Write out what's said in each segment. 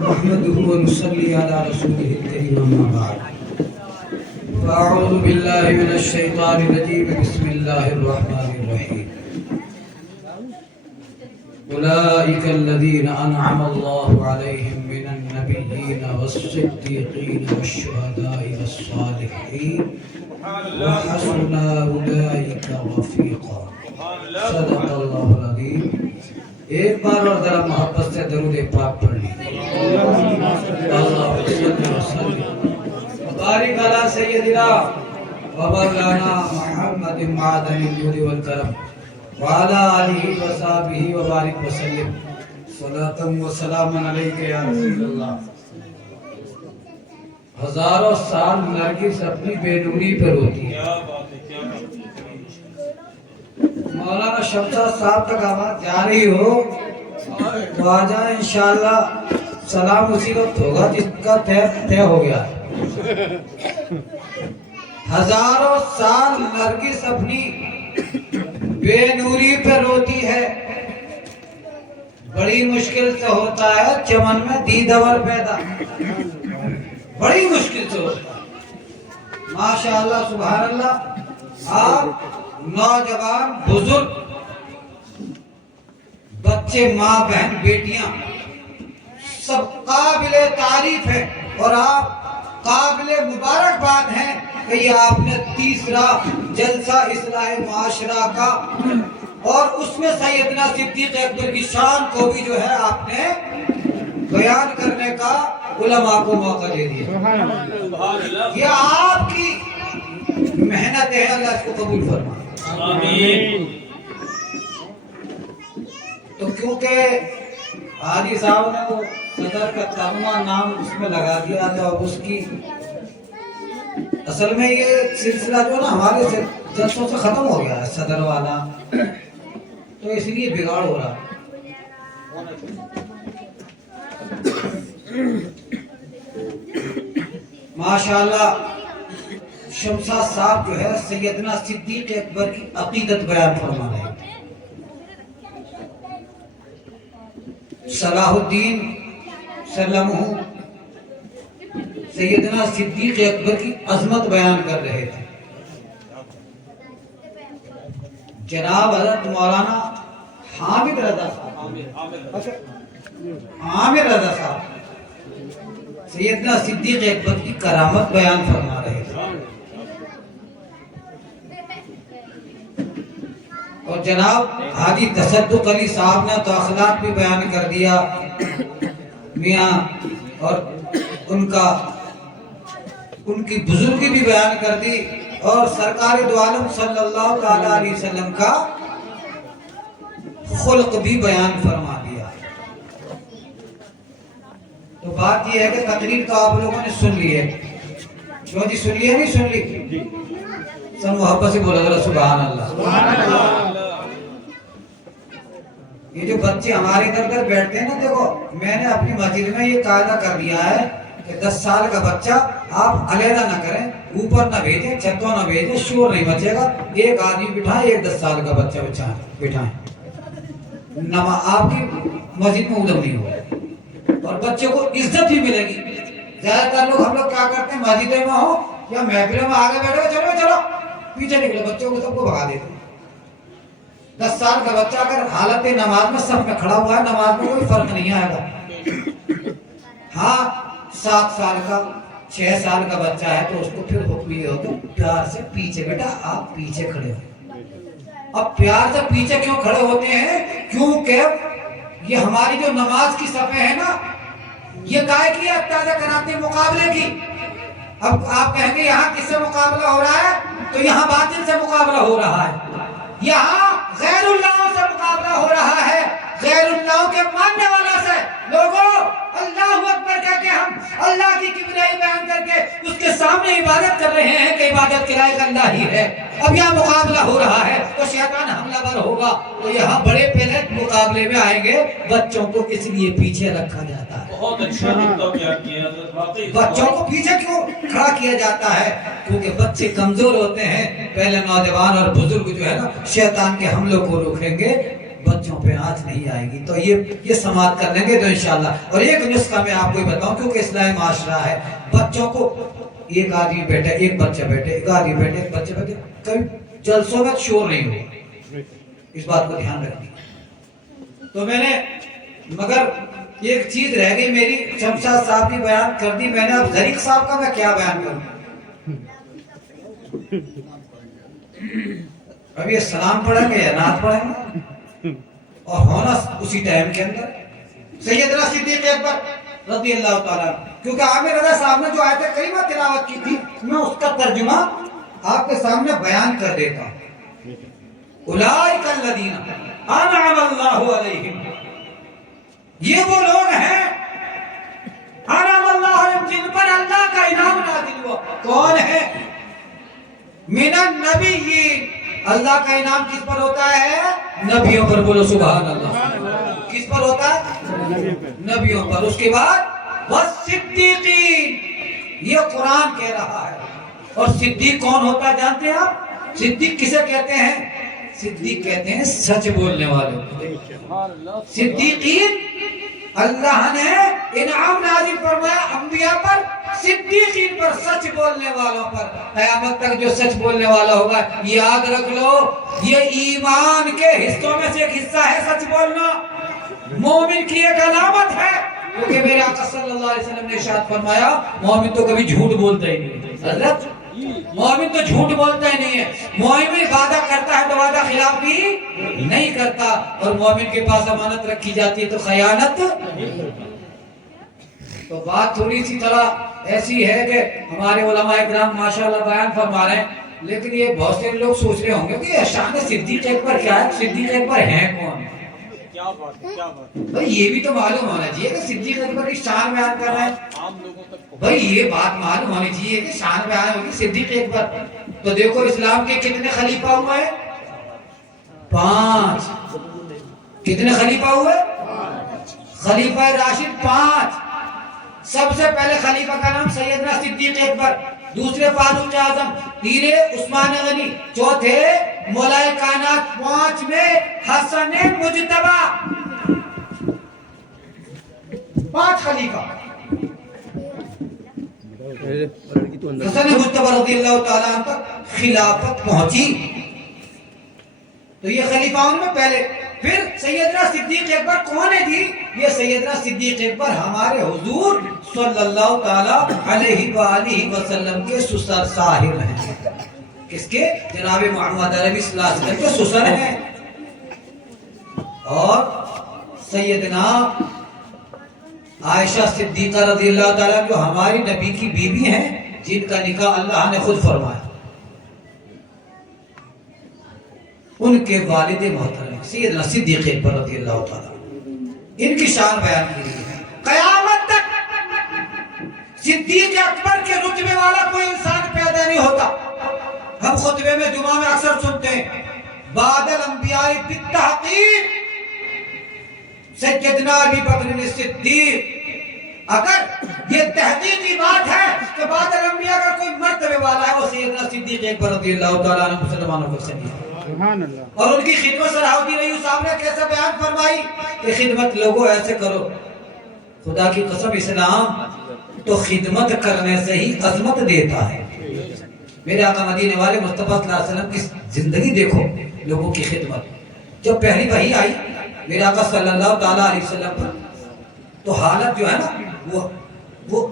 نحمده ونصلي على رسوله الكريم أما بعد فأعوذ بالله من الشيطان الرجيم بسم الله الرحمن الرحيم أولئك الذين أنعم الله عليهم من النبيين والصديقين والشهداء والصالحين وحسن أولئك رفيقا صدق الله العظيم. ایک بار اور ذرا محبت سے درود پاک پڑھ لیجیے. اللہم صلی وسلم بارک علی سیدنا و مولانا محمد معدن الجود والکرم وعلی آلہ وصحبہ وبارک وسلم صلاۃ و سلام علیک یا رسول اللہ. ہزاروں سال نرگس اپنی بے نوری پر ہوتی ہے. مولانا شمشاد صاحب تک آواز جا رہی ہو تو آ جائیں انشاءاللہ. سلام اسی وقت ہوگا جس کا طے ہو گیا. ہزاروں سال نرگس اپنی بے نوری پہ روتی ہے. بڑی مشکل سے ہوتا ہے چمن میں دیدور پیدا. بڑی مشکل سے ہوتا ہے. ماشاءاللہ سبحان اللہ. آپ نوجوان بزرگ بچے ماں بہن بیٹیاں سب قابل تعریف ہے اور آپ قابل مبارکباد ہیں کہ یہ آپ نے تیسرا جلسہ اصلاح معاشرہ کا اور اس میں سیدنا صدیق اکبر کی شان کو بھی جو ہے آپ نے بیان کرنے کا علماء کو موقع دے دیا. یہ آپ کی محنت ہے. اللہ اس کو قبول فرمائے. آمین. تو کیونکہ حاجی صاحب نے وہ صدر کا ترجمہ نام اس میں لگا دیا تھا اور اس کی اصل میں یہ سلسلہ جو نا ہمارے جلسوں سے ختم ہو گیا ہے صدر والا, تو اس لیے بگاڑ ہو رہا. ماشاءاللہ شمشاد صاحب جو ہے سیدنا صدیق اکبر کی عقیدت بیان فرما رہے ہیں. صلاح الدین سلمہ سیدنا صدیق اکبر کی عظمت بیان کر رہے تھے. جناب حضرت مولانا حامد رضا صاحب سیدنا صدیق اکبر کی کرامت بیان فرما رہے تھے. اور جناب حاجی تصدق علی صاحب نے تو اخلاق بھی بیان کر دیا میاں, اور ان کی بزرگی بھی بیان کر دی, اور سرکار دو عالم صلی اللہ تعالی علیہ وسلم کا خلق بھی بیان فرما دیا. تو بات یہ ہے کہ تقریر تو آپ لوگوں نے سن لی ہے. جو جی سن لی ہے نہیں سن لی؟ سن محبت سے بولا ذرا سبحان اللہ. یہ جو بچے ہمارے ادھر بیٹھتے ہیں نا, دیکھو میں نے اپنی مسجد میں یہ قاعدہ کر دیا ہے کہ 10 سال کا بچہ آپ علیحدہ نہ کریں, اوپر نہ بھیجیں, چھتوں نہ بھیجیں, شور نہیں مچے گا. ایک آدمی بٹھائیں, ایک 10 سال کا بچہ بٹھائیں. آپ کی مسجد میں ادھر نہیں ہوگا اور بچے کو عزت بھی ملے گی. زیادہ تر لوگ ہم لوگ کیا کرتے ہیں, مسجدیں میں ہو یا محفلوں میں آگے بیٹھے چلو چلو پیچھے نکلے, بچوں کو سب کو بھگا دیتے. 10 سال کا بچہ اگر حالت نماز میں صف میں کھڑا ہوا ہے, نماز میں کوئی فرق نہیں آئے گا. ہاں 7 سال کا 6 سال کا بچہ ہے تو اس کو پھر حکم یہ ہوگا پیار سے پیچھے, بیٹا آپ پیچھے کھڑے ہو. اب پیار سے پیچھے کیوں کھڑے ہوتے ہیں؟ کیونکہ یہ ہماری جو نماز کی صفیں ہیں نا, یہ کائے کی اندازہ کراتے ہیں مقابلے کی. اب آپ کہیں گے یہاں کس سے مقابلہ ہو رہا ہے, تو یہاں باطل سے مقابلہ ہو رہا ہے. یہاں غیر اللہ سے مقابلہ ہو رہا ہے, غیر اللہ کے ماننے والا سے. لوگوں اللہ اکبر کہہ کے ہم اللہ کی کبریائی بیان کر کے اس کے سامنے عبادت کر رہے ہیں کہ عبادت کے لائق اللہ ہی ہے. اب یہاں مقابلہ ہو رہا ہے تو شیطان حملہ ور ہوگا, تو یہاں بڑے پہلے مقابلے میں آئیں گے. بچوں کو اس لیے پیچھے رکھا جاتا ہے. بہت اچھا بچوں کو پیچھے کیوں کھڑا کیا جاتا ہے؟ کیونکہ بچے کمزور ہوتے ہیں. پہلے نوجوان اور بزرگ جو ہے نا شیطان کے حملوں کو روکیں گے. بچوں پہ آنچ نہیں آئے گی. تو یہ سماعت کر لیں گے تو انشاءاللہ. اور ایک نسخہ میں آپ کو بتاؤں کیونکہ اسلامی معاشرہ ہے, بچوں کو ایک آدمی بیٹھے, ایک بچہ بیٹھے, ایک آدمی بیٹھے, ایک بچہ بیٹھے, کبھی جلسوں میں شور نہیں ہوگا, اس بات کو دھیان رکھیں. تو میں نے مگر ایک چیز رہ گئی میری, شمشاد صاحب کی بیان کر دی میں نے, اب ظریف صاحب کا میں کیا بیان کروں. اب یہ سلام پڑھیں گے یا نعت پڑھیں گے, اور ہونا اسی ٹائم کے اندر سیدنا صدیق اکبر رضی اللہ تعالیٰ, کیونکہ عامر رضا صاحب نے جو آیت کریمہ تلاوت کی تھی میں اس کا ترجمہ آپ کے سامنے بیان کر دیتا ہوں. اولئک الذین انعم اللہ علیہم, یہ وہ لوگ ہیں انعم اللہ علیہم جن پر اللہ کا انعام نازل ہوا. کون ہے؟ من النبیین, اللہ کا انعام کس پر ہوتا ہے؟ نبیوں پر. بولو سبحان اللہ. کس پر ہوتا ہے؟ نبیوں پر. اس کے بعد والصدیقین, یہ قرآن کہہ رہا ہے. اور صدیق کون ہوتا ہے جانتے ہیں آپ؟ صدیق کسے کہتے ہیں؟ صدیق کہتے ہیں سچ بولنے والے. صدیقین اللہ نے انعام نازل فرمایا انبیاء پر, صدیقین پر, سچ بولنے والوں پر. قیامت تک جو سچ بولنے والا ہوگا, یاد رکھ لو یہ ایمان کے حصوں میں سے ایک حصہ ہے سچ بولنا. مومن کی ایک علامت ہے, کیونکہ میرے آقا صلی اللہ علیہ وسلم نے ارشاد فرمایا مومن تو کبھی جھوٹ بولتا ہی نہیں. حضرت مومن تو جھوٹ بولتا ہی نہیں ہے. مومن وعدہ کرتا ہے تو وعدہ خلاف بھی نہیں کرتا, اور مومن کے پاس امانت رکھی جاتی ہے تو خیانت. تو بات تھوڑی سی طرح ایسی ہے کہ ہمارے علماء اکرام ماشاءاللہ بیان فرما رہے ہیں, لیکن یہ بہت سے لوگ سوچ رہے ہوں گے کہ شان صدیق اکبر کیا ہے, صدیق اکبر ہیں کون؟ کیا بات ہے, کیا بات ہے بھئی یہ بھی تو معلوم ہونا چاہیے کہ صدیق اکبر کی شان بیان کر رہے ہیں. عام لوگوں تک بھئی یہ بات معلوم ہونی چاہیے کہ شان بیان ہوگی صدیق اکبر. تو دیکھو اسلام کے کتنے خلیفہ ہوئے ہیں؟ 5. کتنے خلیفہ ہوئے؟ خلیفہ راشد 5. سب سے پہلے خلیفہ کا نام سیدنا صدیق اکبر, دوسرے فاروق اعظم, تیسرے عثمان غنی, چوتھے مولائے کائنات, 5 میں حسن مجتبی. 5 خلیفہ. حسن مجتبی رضی اللہ تعالیٰ عنہ تک خلافت پہنچی. تو یہ خلیفاؤں میں پہلے. پھر سیدنا صدیق اکبر کون ہے جی؟ یہ سیدنا صدیق اکبر ہمارے حضور صلی اللہ تعالیٰ علیہ وآلہ وسلم کے سسر صاحب ہیں. کس کے؟ جناب محمد عربی صلی اللہ علیہ وسلم کے سسر ہیں. اور سیدنا عائشہ صدیقہ رضی اللہ تعالیٰ جو ہماری نبی کی بیوی ہیں, جن کا نکاح اللہ نے خود فرمایا, ان کے والد محترم سیدنا صدیق اکبر رضی اللہ تعالیٰ, ان کی شان بیان کی ہے. قیامت تک صدیق اکبر کے رتبے والا کوئی انسان پیدا نہیں ہوتا. ہم خطبے میں جمعہ میں اکثر سنتے ہیں بعد الانبیاء بالتحقیق سیدنا ابی بکر صدیق. اگر یہ تحقیقی بات ہے کہ بعد الانبیاء کا کوئی مرتبے والا ہے, وہ سیدنا صدیق اکبر رضی اللہ تعالیٰ عنہ مسلمانوں کو سنیے. اور ان کی خدمت صلاح الدین ایوبی صاحب نے کیسے بیان فرمائی کہ خدمت لوگوں ایسے کرو. خدا کی قسم اسلام تو خدمت کرنے سے ہی عظمت دیتا ہے. میرے آقا مدینے والے مصطفیٰ صلی اللہ علیہ وسلم کی زندگی دیکھو, لوگوں کی خدمت. جب پہلی وحی آئی میرے آقا صلی اللہ تعالیٰ علیہ وسلم پر, تو حالت جو ہے نا وہ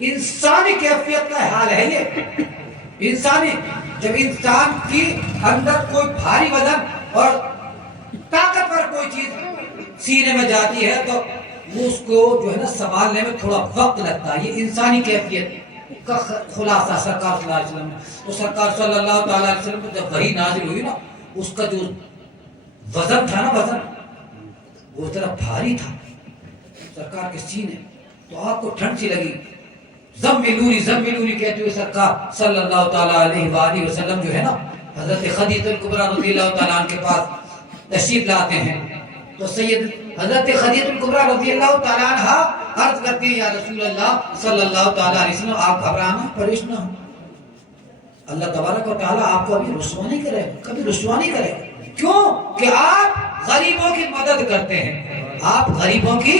انسانی کیفیت کا حال ہے. یہ انسانی, جب انسان کی اندر کوئی بھاری وزن اور طاقتور کوئی چیز سینے میں جاتی ہے تو وہ اس کو جو ہے نا سنبھالنے میں تھوڑا وقت لگتا ہے. یہ انسانی کیفیت کا خلاصہ سرکار صلی اللہ علیہ وسلم نے. تو سرکار صلی اللہ تعالیٰ علیہ وسلم جب وحی نازل ہوئی نا, اس کا جو وزن تھا نا, وزن وہ ذرا بھاری تھا سرکار کے سینے. تو آپ کو ٹھنڈ سی لگی, زملونی زملونی کہتے ہوئے سرکار صلی اللہ تعالیٰ علیہ وآلہ وسلم جو ہے نا حضرت خدیجہ الکبریٰ رضی اللہ تعالیٰ عنہ کے پاس تشریف لاتے ہیں. تو سید حضرت خدیجہ الکبریٰ رضی اللہ تعالیٰ عنہ عرض کرتے ہیں یا رسول اللہ صلی اللہ تعالیٰ علیہ وسلم, آپ گھبرانا پریشان نہ ہو, اللہ تبارک و تعالیٰ آپ کو ابھی رسوا نہیں کرے گا, کبھی رسوا نہیں کرے گا. کیوں کہ آپ غریبوں کی مدد کرتے ہیں، آپ غریبوں کی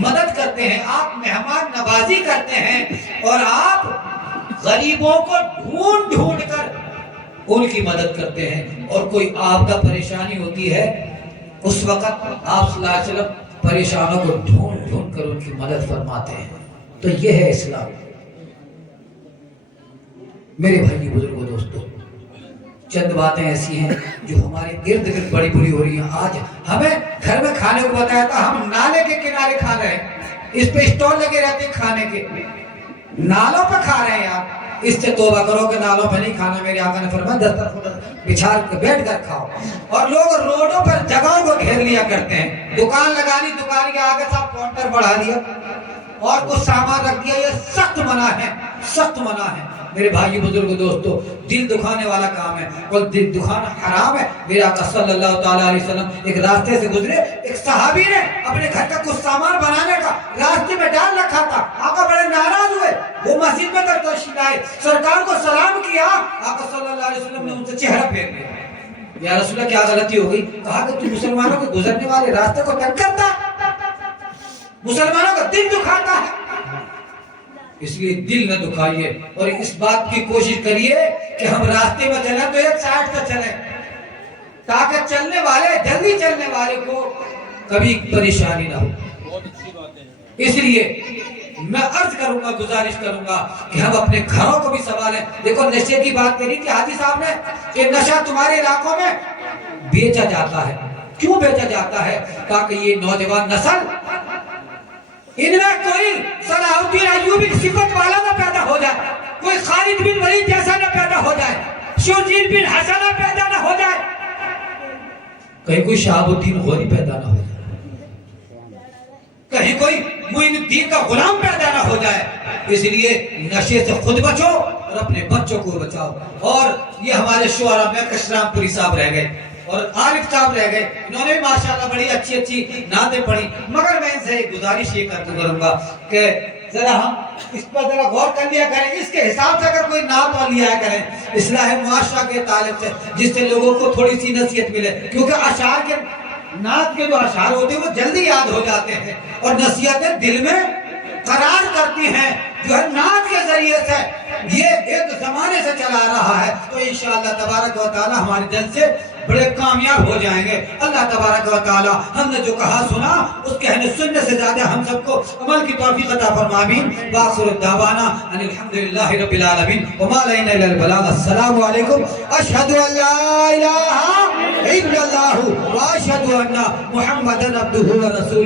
مدد کرتے ہیں، آپ مہمان نوازی کرتے ہیں، اور آپ غریبوں کو ڈھونڈ ڈھونڈ کر ان کی مدد کرتے ہیں، اور کوئی آپدہ پریشانی ہوتی ہے اس وقت آپ صلی اللہ علیہ وسلم پریشانوں کو ڈھونڈ ڈھونڈ کر ان کی مدد فرماتے ہیں۔ تو یہ ہے اسلام۔ میرے بھائی بزرگوں دوستوں، چند باتیں ایسی ہیں جو ہمارے ارد گرد بڑی بڑی ہو رہی ہیں۔ آج ہمیں گھر میں کھانے کو بتایا تھا، ہم نالے کے کنارے کھا رہے ہیں، اس پہ اسٹال لگے رہتے ہیں کھانے کے، نالوں پہ کھا رہے ہیں آپ۔ اس سے توبہ کرو کہ نالوں پہ نہیں کھانا، میرے آقا نے فرمایا دسترخوان بچھا کے بیٹھ کر کھاؤ۔ اور لوگ روڈوں پر جگہوں کو گھیر لیا کرتے ہیں، دکان لگا لی، دکان کے آگے صاحب کاؤنٹر بڑھا دیا اور کچھ سامان رکھ دیا، یہ سخت منع ہے، سخت منع ہے۔ میرے بھائی بزرگ دوستو، دل دکھانے والا کام ہے اور دل دکھانا حرام ہے۔ میرے آقا صلی اللہ تعالیٰ علیہ وسلم ایک راستے سے گزرے، ایک صحابی نے اپنے گھر کا کچھ سامان بنانے کا راستے میں ڈال رکھا تھا۔ آقا بڑے ناراض ہوئے، وہ مسجد میں تشریف لائے، سرکار کو سلام کیا، آقا صلی اللہ علیہ وسلم نے ان سے چہرہ پھیر لیا۔ یا رسول اللہ کیا غلطی ہو گئی؟ کہا کہ تو مسلمانوں کے گزرنے والے راستے کو تنگ کرتا، مسلمانوں کا دل دکھاتا ہے۔ اس لیے دل نہ دکھائیے، اور اس بات کی کوشش کریے کہ ہم راستے میں چلیں تو ایک سائڈ سے چلیں، تاکہ چلنے والے، جلدی چلنے والے کو کبھی پریشانی نہ ہو۔ بہت اچھی بات ہے۔ اس لیے میں عرض کروں گا، گزارش کروں گا کہ ہم اپنے گھروں کو بھی سنبھالیں۔ دیکھو نشے کی بات کری تھی حاجی صاحب نے کہ نشہ تمہارے علاقوں میں بیچا جاتا ہے۔ کیوں بیچا جاتا ہے؟ تاکہ یہ نوجوان نسل ان میں کوئی صلاح الدین ایوبی کی صفت والا نہ پیدا ہو جائے، کوئی خالد بن ولید جیسا نہ پیدا ہو جائے، شرجیل بن حسن پیدا نہ ہو جائے، کہیں کوئی شہاب الدین غوری پیدا نہ ہو جائے، کہیں کوئی معین الدین کا غلام پیدا نہ ہو جائے۔ اس لیے نشے سے خود بچو اور اپنے بچوں کو بچاؤ۔ اور یہ ہمارے شعراء میں کشرام پوری صاحب رہ گئے اور عارف صاحب رہ گئے، انہوں نے بھی ماشاءاللہ بڑی اچھی اچھی نعتیں پڑھی، مگر میں ان سے گزارش یہ کروں گا کہ ذرا ہم اس پر ذرا غور کر لیا کریں، اس کے حساب سے اگر کوئی نعت اور لیا کریں اصلاح معاشرہ کے تعلق سے، جس سے لوگوں کو تھوڑی سی نصیحت ملے، کیونکہ اشعار کے نعت کے جو اشعار ہوتے ہیں وہ جلدی یاد ہو جاتے ہیں اور نصیحتیں دل میں قرار کرتی ہیں، جو ہے نعت کے ذریعے سے یہ ایک زمانے سے چلا رہا ہے۔ تو انشاءاللہ تبارک و تعالی ہمارے دل سے بڑے کامیاب ہو جائیں گے۔ اللہ تبارک و تعالی ہم نے جو کہا سنا اس کہنے سننے سے زیادہ ہم سب کو عمل کی توفیق عطا فرمائے، آمین۔ وآخر دعوانا ان الحمدللہ رب العالمین وما علینا الا البلاغ۔ السلام علیکم۔ اشہد ان لا الہ الا اللہ واشہد ان محمدا عبدہ ورسولہ۔